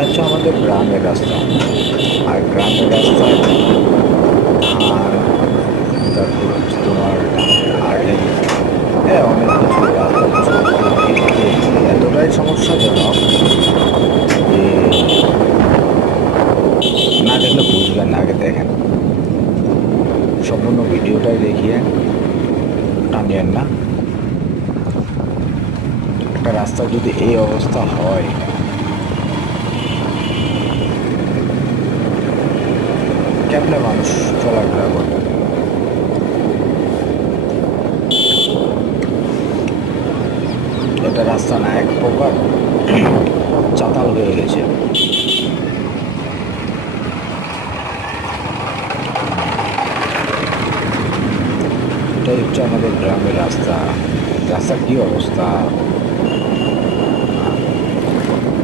এটা হচ্ছে আমাদের গ্রামের রাস্তা। আর গ্রামের রাস্তায় ধান, তারপর হচ্ছে তোমার ধানের আড়ি, হ্যাঁ অনেক কিছু রাস্তা চলতে ফিরতে এতটাই সমস্যাজনক যে না দেখলে বুঝবেন না। আগে দেখেন, সম্পূর্ণ ভিডিওটাই দেখিয়ে টানিয়েন না। একটা রাস্তা যদি এই অবস্থা হয়, কেমনে মানুষ চলাফেরা করবে? এটা রাস্তা না, এক প্রকার চাতাল হয়ে গেছে। এটাই হচ্ছে আমাদের গ্রামের রাস্তা। রাস্তার কি অবস্থা!